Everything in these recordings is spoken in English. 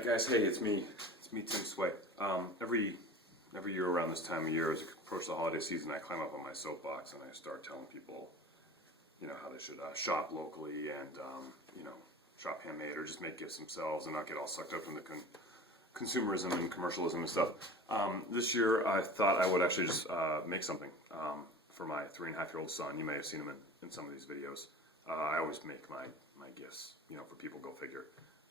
Alright guys, hey, it's me Tim Sway. Every year around this time of year, as we approach the holiday season, I climb up on my soapbox and I start telling people, how they should shop locally and, shop handmade or just make gifts themselves and not get all sucked up in the consumerism and commercialism and stuff. This year I thought I would actually just make something for my 3.5-year-old son. You may have seen him in some of these videos. I always make my gifts, for people, go figure.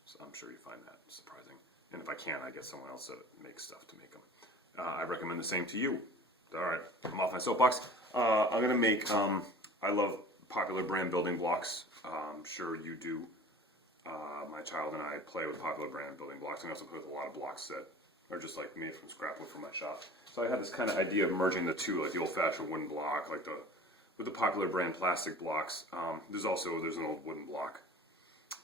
So I'm sure you find that surprising. And if I can't, I get someone else that makes stuff to make them. I recommend the same to you. Alright, I'm off my soapbox. I'm going to make, I love popular brand building blocks. I'm sure you do. My child and I play with popular brand building blocks. And I also play with a lot of blocks that are just like made from scrap wood from my shop. So I had this kind of idea of merging the two, like the old-fashioned wooden block, with the popular brand plastic blocks. There's an old wooden block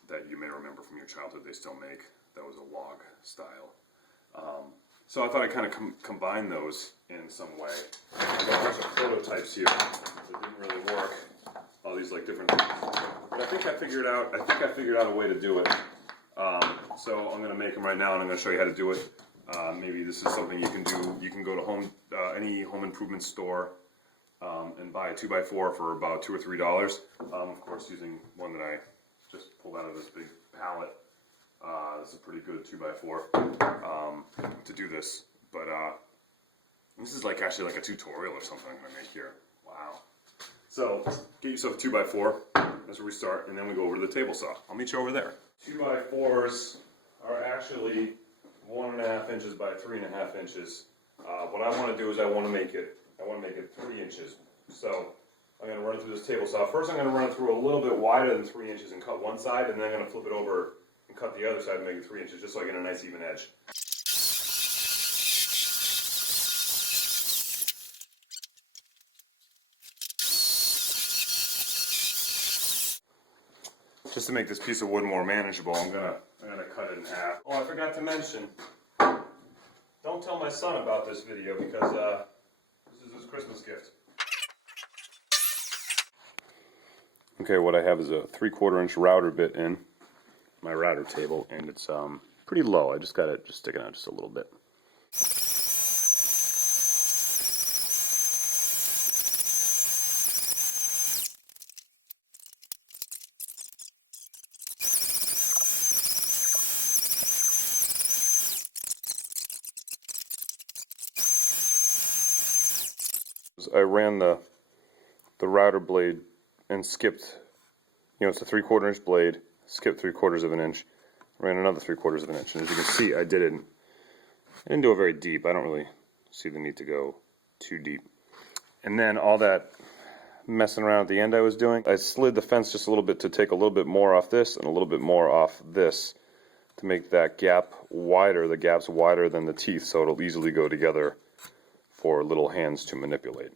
that you may remember from your childhood they still make. That was a log style. So I thought I'd kind of combine those in some way. I got a bunch of prototypes here that didn't really work. All these like different things. But I think I figured out a way to do it. So I'm going to make them right now and I'm going to show you how to do it. Maybe this is something you can do. You can go to any home improvement store and buy a 2x4 for about $2 or $3. Of course, using one that I just pulled out of this big pallet. This is a pretty good 2x4 to do this, but this is actually like a tutorial or something I'm going to make here. Wow. So get yourself a 2x4, that's where we start, and then we go over to the table saw. I'll meet you over there. 2x4s are actually 1.5 inches by 3.5 inches. What I want to do is I want to make it 3 inches. So I'm going to run it through this table saw. First I'm going to run it through a little bit wider than 3 inches and cut one side, and then I'm going to flip it over and cut the other side and make it 3 inches, just so I get a nice even edge. Just to make this piece of wood more manageable, I'm gonna cut it in half. Oh, I forgot to mention, don't tell my son about this video because this is his Christmas gift. Okay, what I have is a 3/4 inch router bit in my router table, and it's pretty low. I just got it sticking out just a little bit. I ran the router blade and skipped, it's a 3/4 inch blade, skipped 3/4 of an inch, ran another 3/4 of an inch, and as you can see, I didn't do it very deep. I don't really see the need to go too deep. And then all that messing around at the end I was doing, I slid the fence just a little bit to take a little bit more off this and a little bit more off this to make that gap wider. The gap's wider than the teeth, so it'll easily go together for little hands to manipulate.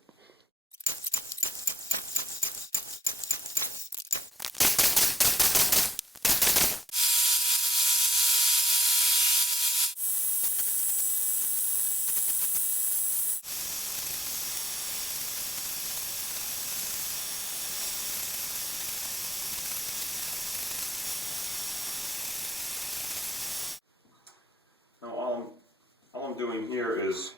Now all I'm doing here is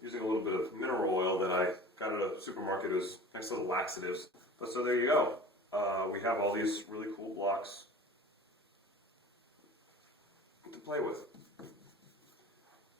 using a little bit of mineral oil that I got at a supermarket as nice little laxatives. But so there you go. We have all these really cool blocks to play with.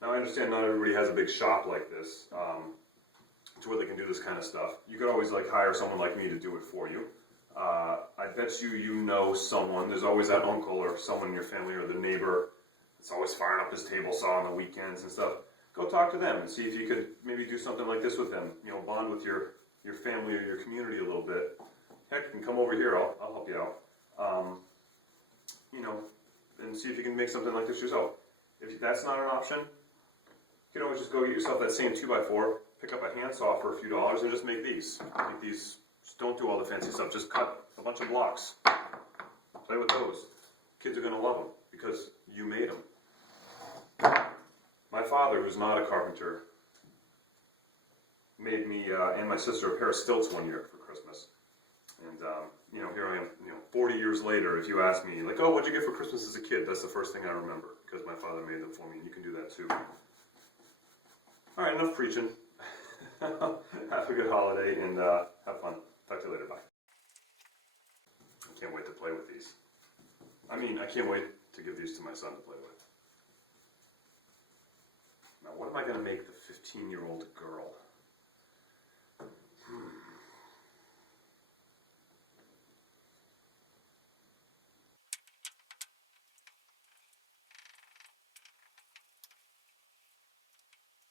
Now I understand not everybody has a big shop like this to where they can do this kind of stuff. You could always hire someone like me to do it for you. I bet you know someone. There's always that uncle or someone in your family or the neighbor that's always firing up his table saw on the weekends and stuff. Go talk to them and see if you could maybe do something like this with them. Bond with your family or your community a little bit. Heck, you can come over here. I'll help you out. And see if you can make something like this yourself. If that's not an option, you can always just go get yourself that same 2x4, pick up a handsaw for a few dollars, and just make these. Just don't do all the fancy stuff. Just cut a bunch of blocks. Play with those. Kids are going to love them because you made them. My father, who's not a carpenter, made me and my sister a pair of stilts one year for Christmas. And here I am, 40 years years later, if you ask me, like, oh, what'd you get for Christmas as a kid? That's the first thing I remember, because my father made them for me, and you can do that too. All right, enough preaching. Have a good holiday, and have fun. Talk to you later. Bye. I can't wait to play with these. I can't wait to give these to my son to play with. Now, what am I going to make the 15-year-old girl?